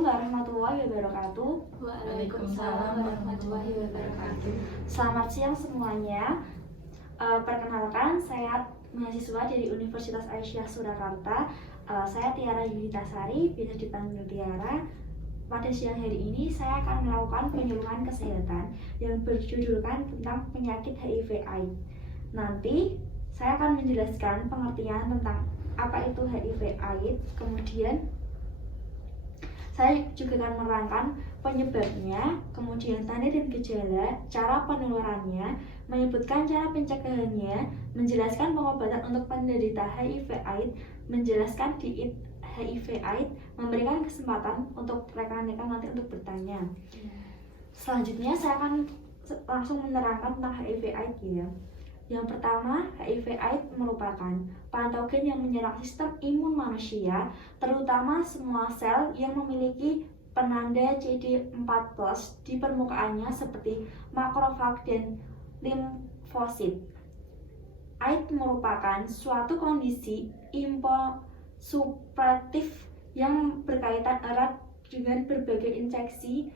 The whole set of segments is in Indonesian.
Assalamualaikum warahmatullahi wabarakatuh. Waalaikumsalam warahmatullahi wabarakatuh. Selamat siang semuanya. Perkenalkan, saya mahasiswa dari Universitas Aisyah Surakarta. Saya Tiara Yuditasari, biasa dipanggil Tiara. Pada siang hari ini saya akan melakukan penyuluhan kesehatan yang berjudulkan tentang penyakit HIV/AIDS. Nanti saya akan menjelaskan pengertian tentang apa itu HIV/AIDS, kemudian saya juga akan menerangkan penyebabnya, kemudian tanda dan gejala, cara penularannya, menyebutkan cara pencegahannya, menjelaskan pengobatan untuk penderita HIV/AIDS, menjelaskan diet HIV/AIDS, memberikan kesempatan untuk rekan-rekan nanti untuk bertanya. Selanjutnya saya akan langsung menerangkan tentang HIV/AIDS ya. Yang pertama, HIV/AIDS merupakan patogen yang menyerang sistem imun manusia, terutama semua sel yang memiliki penanda CD4+ di permukaannya seperti makrofag dan limfosit. AIDS merupakan suatu kondisi imunosupresif yang berkaitan erat dengan berbagai infeksi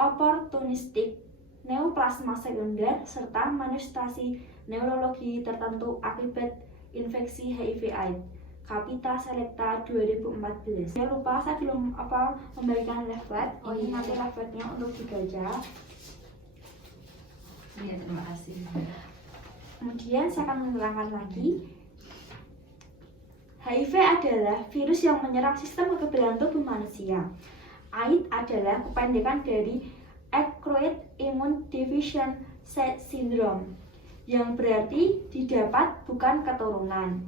oportunistik, neoplasma sekunder, serta manifestasi neurologi tertentu akibat infeksi HIV/AIDS. Kapita Selecta 2014. Saya lupa, saya belum memberikan leaflet. Ini nanti leafletnya untuk dibaca. Iya, terima kasih. Kemudian saya akan menerangkan lagi. HIV adalah virus yang menyerang sistem kekebalan tubuh manusia. AIDS adalah kependekan dari Acquired Immune Deficiency Syndrome, yang berarti didapat bukan keturunan.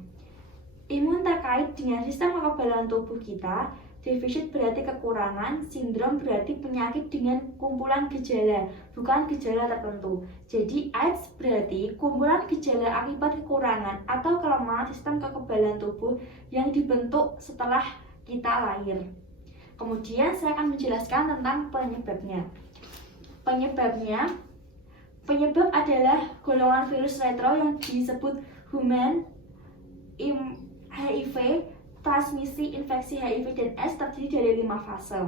Imun terkait dengan sistem kekebalan tubuh kita. Defisit berarti kekurangan, sindrom berarti penyakit dengan kumpulan gejala, bukan gejala tertentu. Jadi AIDS berarti kumpulan gejala akibat kekurangan atau kelemahan sistem kekebalan tubuh yang dibentuk setelah kita lahir. Kemudian saya akan menjelaskan tentang penyebabnya. Penyebab adalah golongan virus retro yang disebut human HIV. Transmisi infeksi HIV dan AIDS terdiri dari 5 fase.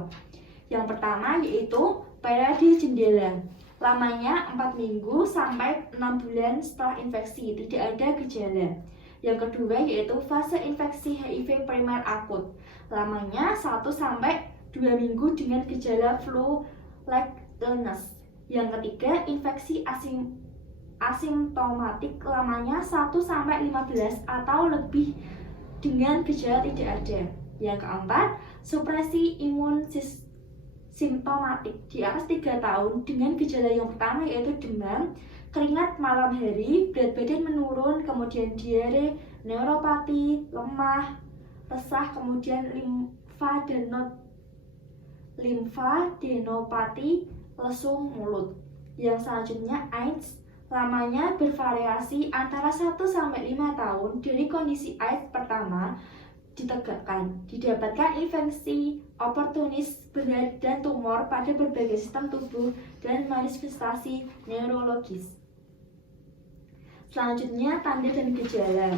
Yang pertama yaitu periode jendela. Lamanya 4 minggu sampai 6 bulan setelah infeksi, tidak ada gejala. Yang kedua yaitu fase infeksi HIV primer akut. Lamanya 1 sampai 2 minggu dengan gejala flu-like illness. Yang ketiga, infeksi asimptomatik, lamanya 1 sampai 15 atau lebih dengan gejala tidak ada. Yang keempat, supresi imun simptomatik di atas 3 tahun dengan gejala yang pertama yaitu demam, keringat malam hari, berat badan menurun, kemudian diare, neuropati, lemah, resah, kemudian limfadenopati, lesung mulut. Yang selanjutnya AIDS, lamanya bervariasi antara 1 sampai 5 tahun. Dari kondisi AIDS pertama didapatkan infeksi oportunis berat dan tumor pada berbagai sistem tubuh dan manifestasi neurologis. Selanjutnya, tanda dan gejala.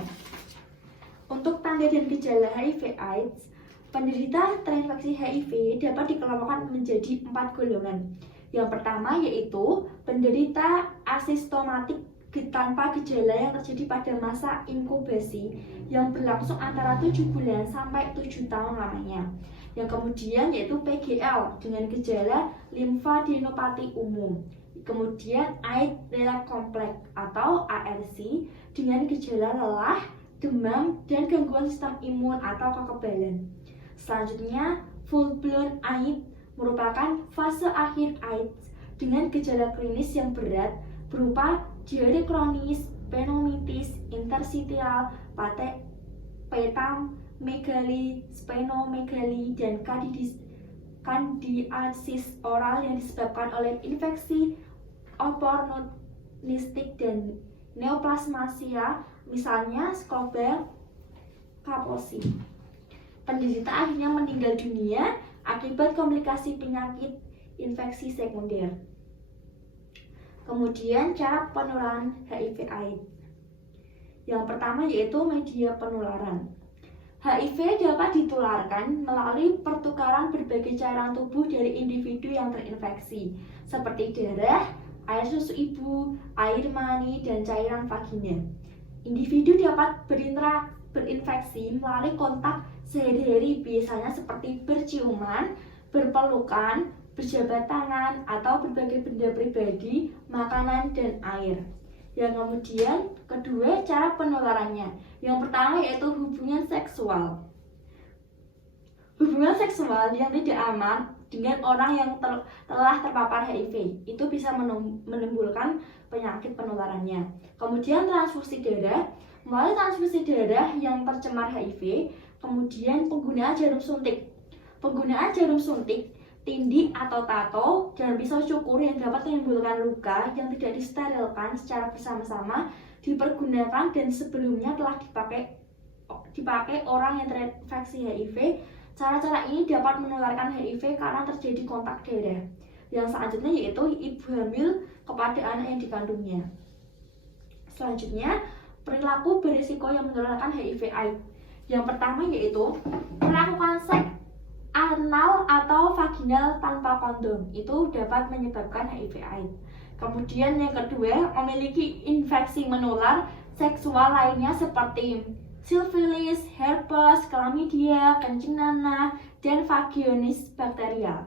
Untuk tanda dan gejala HIV/AIDS, penderita terinfeksi HIV dapat dikelompokkan menjadi 4 golongan. Yang pertama yaitu penderita asimptomatik tanpa gejala yang terjadi pada masa inkubasi yang berlangsung antara 7 bulan sampai 7 tahun lamanya. Yang kemudian yaitu PGL dengan gejala limfadenopati umum. Kemudian AIDS relapse kompleks atau ARC dengan gejala lelah, demam, dan gangguan sistem imun atau kekebalan. Selanjutnya, full blown AIDS merupakan fase akhir AIDS dengan gejala klinis yang berat berupa diare kronis, pneumonitis, interstitial, petamegali, splenomegali, dan kandidiasis oral yang disebabkan oleh infeksi oportunistik dan neoplasmasia, misalnya Scoville kaposi. Penderita akhirnya meninggal dunia akibat komplikasi penyakit infeksi sekunder. Kemudian cara penularan HIV/AIDS. Yang pertama yaitu media penularan. HIV dapat ditularkan melalui pertukaran berbagai cairan tubuh dari individu yang terinfeksi, seperti darah, air susu ibu, air mani, dan cairan vagina. Individu dapat berinfeksi melalui kontak sehari-hari, biasanya seperti berciuman, berpelukan, berjabat tangan, atau berbagai benda pribadi, makanan, dan air. Yang kemudian kedua, cara penularannya. Yang pertama yaitu hubungan seksual. Hubungan seksual yang tidak aman dengan orang yang telah terpapar HIV itu bisa menimbulkan penyakit penularannya. Kemudian transfusi darah. Melalui transfusi darah yang tercemar HIV, kemudian penggunaan jarum suntik. Penggunaan jarum suntik, tindi atau tato, dan pisau cukur yang dapat menimbulkan luka yang tidak disterilkan secara bersama-sama dipergunakan dan sebelumnya telah dipakai orang yang terinfeksi HIV. Cara-cara ini dapat menularkan HIV karena terjadi kontak darah. Yang selanjutnya yaitu ibu hamil kepada anak yang dikandungnya. Selanjutnya, perilaku berisiko yang menularkan HIV/AIDS. Yang pertama yaitu melakukan seks anal atau vaginal tanpa kondom, itu dapat menyebabkan HIV/AIDS. Kemudian yang kedua, memiliki infeksi menular seksual lainnya seperti sifilis, herpes, chlamydia, kencing nanah, dan vaginosis bakterial.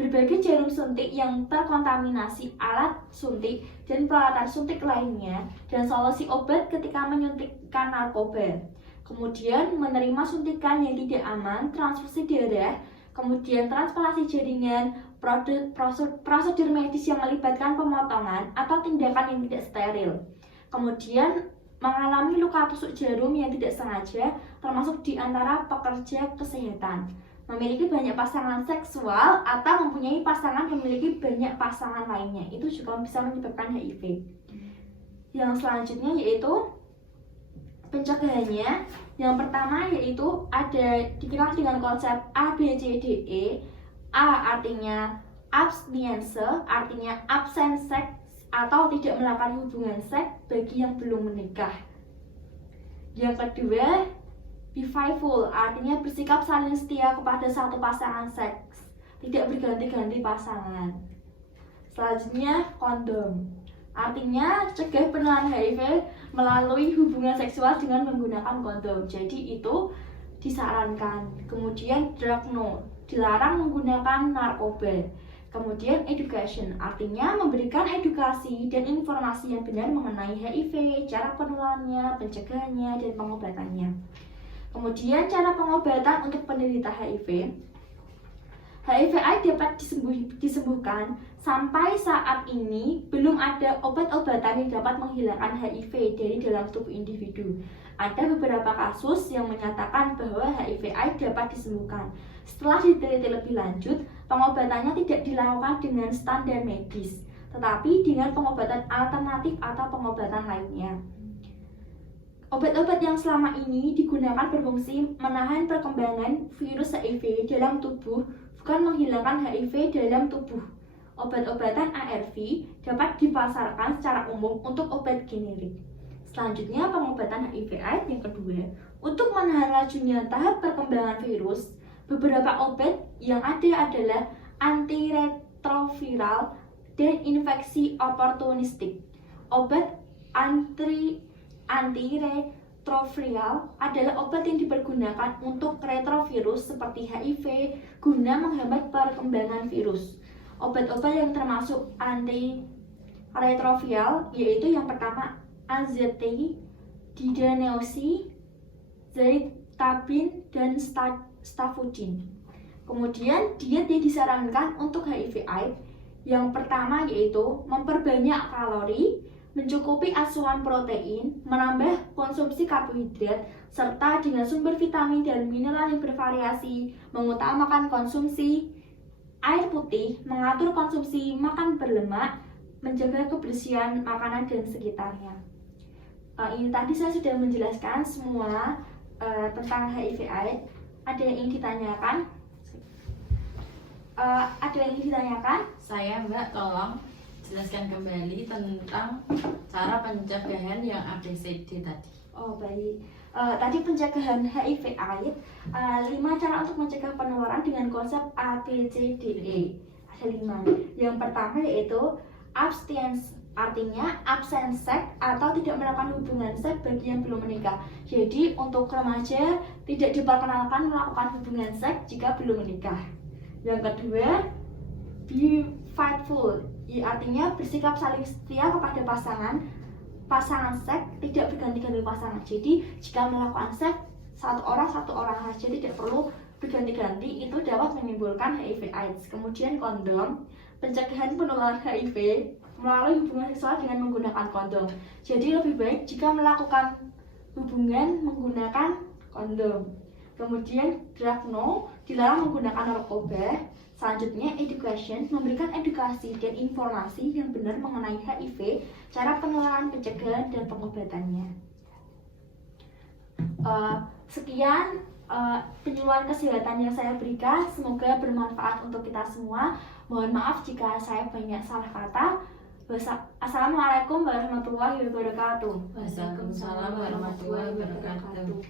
Berbagai jarum suntik yang terkontaminasi alat suntik dan peralatan suntik lainnya, dan solusi obat ketika menyuntikkan narkoba. Kemudian menerima suntikan yang tidak aman, transfusi darah, kemudian transplantasi jaringan, prosedur medis yang melibatkan pemotongan atau tindakan yang tidak steril. Kemudian mengalami luka tusuk jarum yang tidak sengaja, termasuk di antara pekerja kesehatan. Memiliki banyak pasangan seksual atau mempunyai pasangan yang memiliki banyak pasangan lainnya, itu juga bisa menyebabkan HIV. Yang selanjutnya yaitu pencegahannya. Yang pertama yaitu dikenal dengan konsep ABCDE. A artinya abstinence, artinya absen seks atau tidak melakukan hubungan seks bagi yang belum menikah. Yang kedua, be faithful, artinya bersikap saling setia kepada satu pasangan seks, tidak berganti-ganti pasangan. Selanjutnya, kondom. Artinya cegah penularan HIV melalui hubungan seksual dengan menggunakan kondom. Jadi itu disarankan. Kemudian drug no, dilarang menggunakan narkoba. Kemudian education, artinya memberikan edukasi dan informasi yang benar mengenai HIV, cara penularannya, pencegahannya, dan pengobatannya. Kemudian cara pengobatan untuk penderita HIV. HIV/AIDS dapat disembuhkan. Sampai saat ini belum ada obat-obatan yang dapat menghilangkan HIV dari dalam tubuh individu. Ada beberapa kasus yang menyatakan bahwa HIV/AIDS dapat disembuhkan. Setelah diteliti lebih lanjut, pengobatannya tidak dilakukan dengan standar medis, tetapi dengan pengobatan alternatif atau pengobatan lainnya. Obat-obat yang selama ini digunakan berfungsi menahan perkembangan virus HIV dalam tubuh, bukan menghilangkan HIV dalam tubuh. Obat-obatan ARV dapat dipasarkan secara umum untuk obat generik. Selanjutnya, pengobatan HIV/AIDS yang kedua. Untuk menahan lajunya tahap perkembangan virus, beberapa obat yang ada adalah antiretroviral dan infeksi oportunistik. Obat antiretroviral adalah obat yang dipergunakan untuk retrovirus seperti HIV guna menghambat perkembangan virus. Obat-obat yang termasuk antiretroviral yaitu yang pertama AZT, didaneosi, zaitabin, dan stafudin. Kemudian diet yang disarankan untuk HIV/AIDS yang pertama yaitu memperbanyak kalori, mencukupi asupan protein, menambah konsumsi karbohidrat, serta dengan sumber vitamin dan mineral yang bervariasi, mengutamakan konsumsi air putih, mengatur konsumsi makan berlemak, menjaga kebersihan makanan dan sekitarnya. Ini tadi saya sudah menjelaskan semua tentang HIV/AIDS. Ada yang ingin ditanyakan? Saya Mbak, tolong jelaskan kembali tentang cara pencegahan yang ABCD tadi. Oh baik, Tadi pencegahan HIV/AIDS, 5 cara untuk mencegah penularan dengan konsep ABCDE. Ada 5. Yang pertama yaitu abstinence, artinya absen seks atau tidak melakukan hubungan seks bagi yang belum menikah. Jadi untuk remaja tidak diperkenalkan melakukan hubungan seks jika belum menikah. Yang kedua, be faithful, artinya bersikap saling setia kepada pasangan seks, tidak berganti-ganti pasangan. Jadi jika melakukan seks satu orang saja, tidak perlu berganti-ganti, itu dapat menimbulkan HIV/AIDS. Kemudian kondom, pencegahan penularan HIV melalui hubungan seksual dengan menggunakan kondom. Jadi lebih baik jika melakukan hubungan menggunakan kondom. Kemudian drug no, dilarang menggunakan narkoba. Selanjutnya education, memberikan edukasi dan informasi yang benar mengenai HIV, cara penularan, pencegahan, dan pengobatannya. Sekian penyuluhan kesehatan yang saya berikan, semoga bermanfaat untuk kita semua. Mohon maaf jika saya banyak salah kata. Assalamualaikum warahmatullahi wabarakatuh. Waalaikumsalam warahmatullahi wabarakatuh.